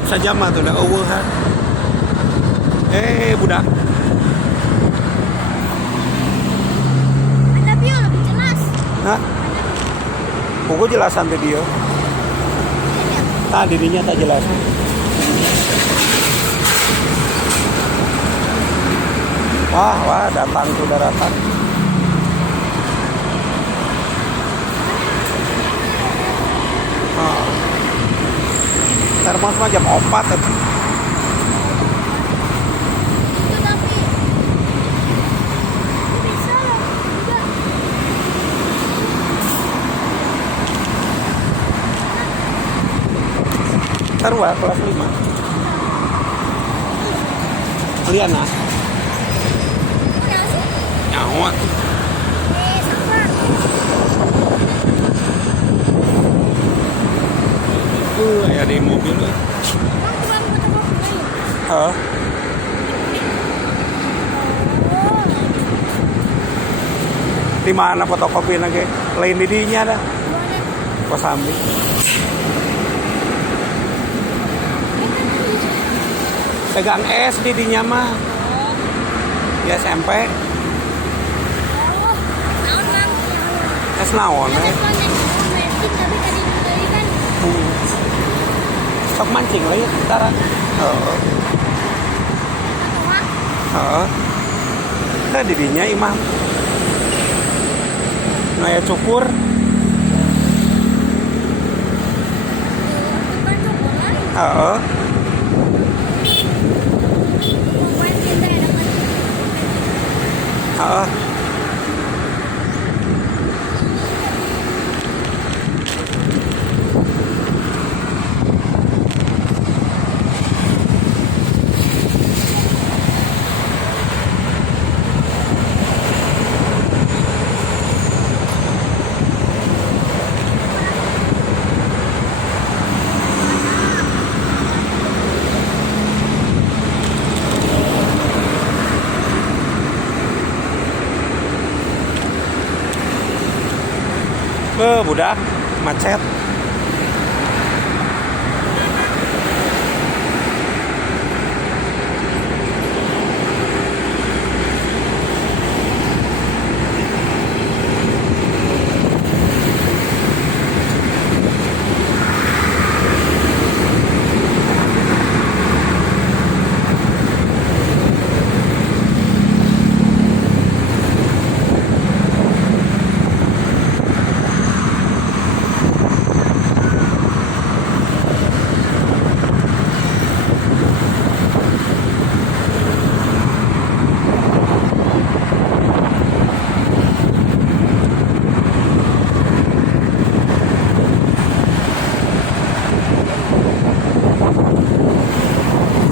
aib saja mah tuh udah eueuh ha. Budak. Ada bio lebih jelas. Hah? Pokok jelasan teh dia. Tah dirinya tak jelas. Wah, datang tuh daratan. Termos mah jam 4 tadi. Itu tapi bisa loh. Enggak. Tarwa kelas 5. Liana. Udah sih. Nyawa. Sama. Aya di mobil we. Bang, tukang fotokopi ayo. Heeh. Oh. Di mana fotokopi lagi? Lain di dinya dah. Boleh. Kosambi. Pegang S di dinya mah. Ya SMP. Oh. Naon, Bang? S naon we. Mancing tapi tadi kan Sok mancing lah ya ntar. Heeh. Tuang. Heeh. Nah di dinya imam. Naya cukur. Tukar cukuran. Heeh. Pokoknya kita ya dapat. Heeh. Budak macet.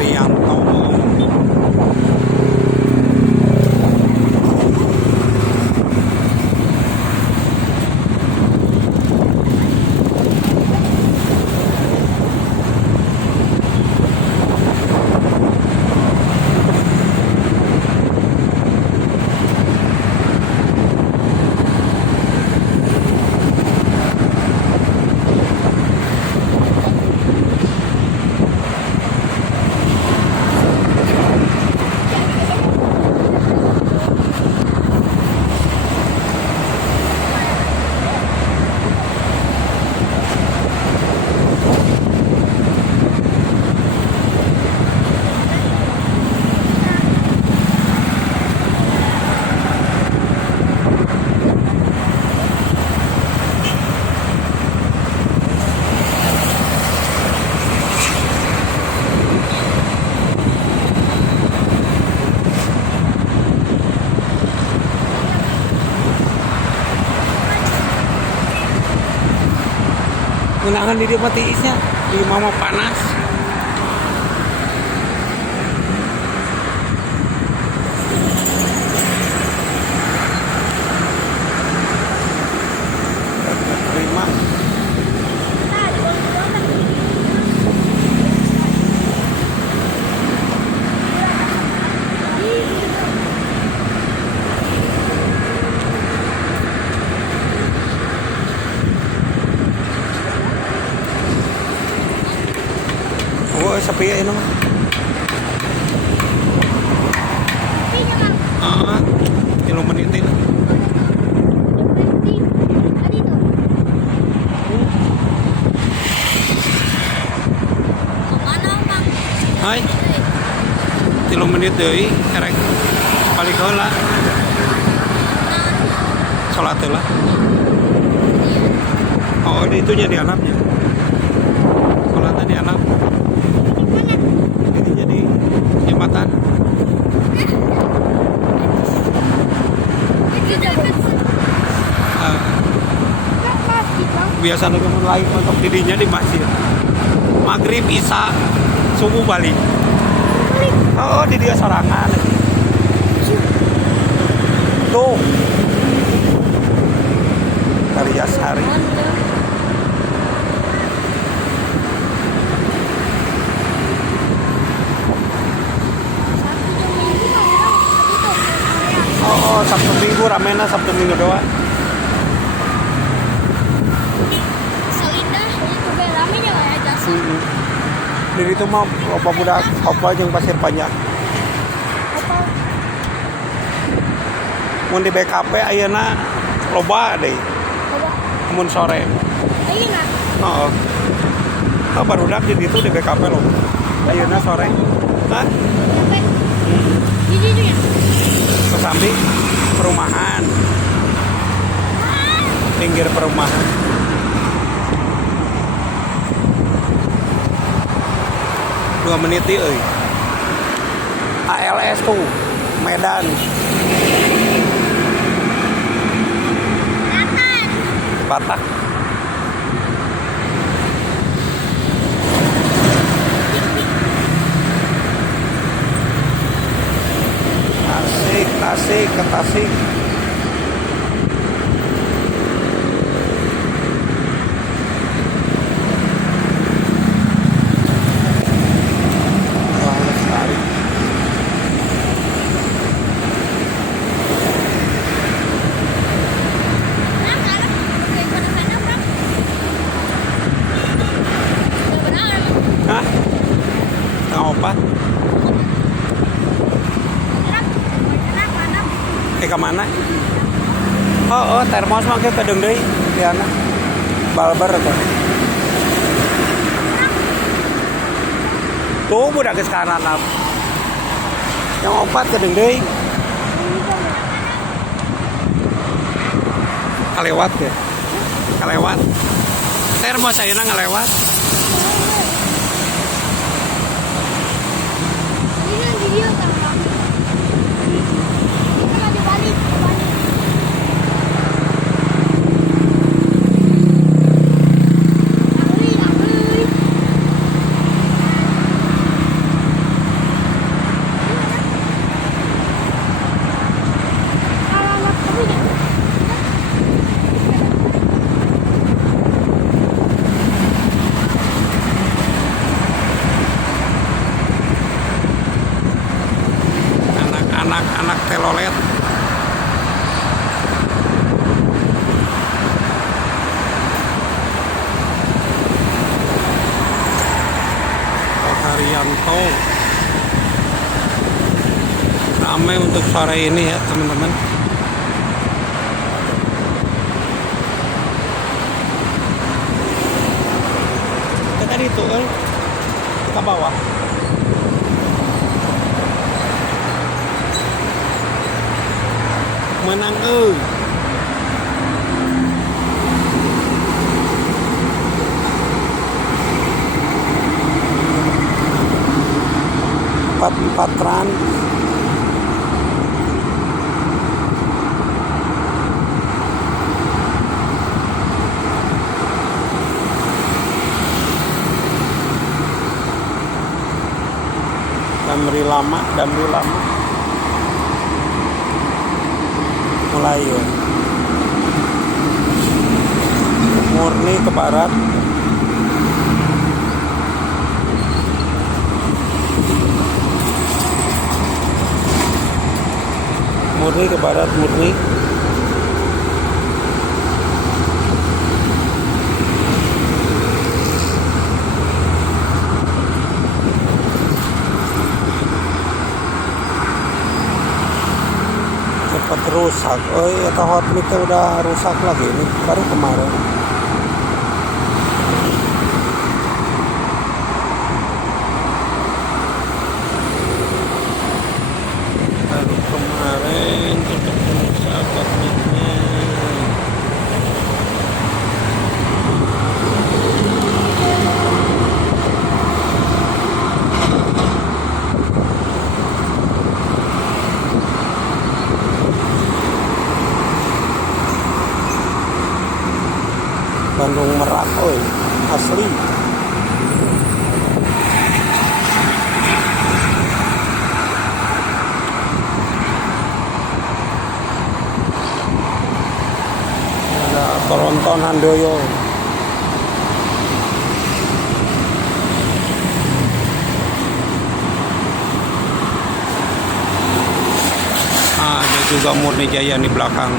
Trianto. Gunakan di dia mati isnya di mama panas. Terima. sepi ya ini mah. Tapi Mang. 3 menit ini. Berhenti. Tadi tuh. Kemana Mang? Hai. 3 menit deui erek balik heula. Salat heula. Oh, ini itunya di anapnya. Salatnya di anap. Ini jadi jembatan. Ah, biasanya kemun lain untuk dirinya di masjid. Maghrib, Isya, subuh balik. Oh, di dia sorangan. Tuh. Karya Sari. Oh, Sabtu Minggu ramena Sabtu Minggu doang. Selindah itu rame ya kayak jasa. Di itu mah loba budak apa jeung pasir panjang. Apa? Mun di BKP ayeuna loba deui. Coba. Mun sore. Ayeuna. Heeh. Oh, barudak di ditu di BKP loh. Ayeuna sore. Hah? Sampai di situ ya. Kesambi perumahan. Pinggir perumahan. Dua menit euy. ALS tuh Medan. Batak. Tasik ke Tasik. Wah, lestari. Hah? Nggak apa? Ke mana? Oh, termos mah ke kedeng deui di ana. Balber tuh. Tuh budak geus kanan apa? Yang 4 kedeng deui. Kalewat ya. Kalewat. Termos ayeuna ngalewat. Ini kan video kan Pak. Kita lagi balik. Anak telolet. Haryanto. Ramai untuk sore ini ya teman-teman. Kita tadi itu ke bawah. Menang euy. Empat ran. Damri lama. Mulai ya. Murni ke barat. Murni ke barat, murni. rusak. Oh iya, hot mic udah rusak lagi ini baru kemarin. Baru kemarin kita rusak hot mic-nya. Bandung Merak, oi, asli. Ada Toronton Handoyo. Ada juga Murni Jaya di belakang.